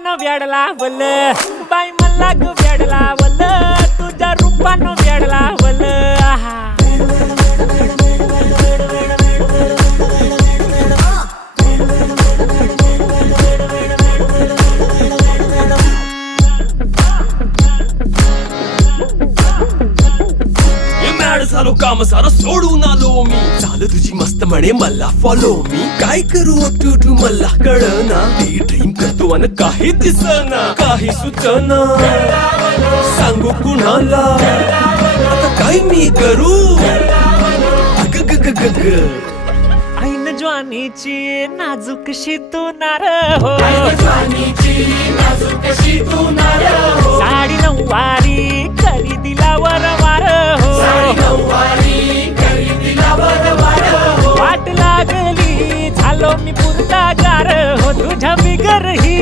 रूपानं वेड लावल बाई मला ग वेड लावल तुझ्या रूपानं वेड लावल आहा झालो काम सारं सोडून आलो मी झालं तुझी मस्त म्हणे मला फॉलो मी काय करू टू मला कळना ती ड्रीम करतो आणि काही दिसना काही सुचना सांगू कुणाला आता काय मी करू ऐन ज्वानीची नाजूकशी तू नार हो साडी नऊवारी करी दिला वरवार हो वाट लागली झालो मी पुरता गार हो तुझ्या बिगर ही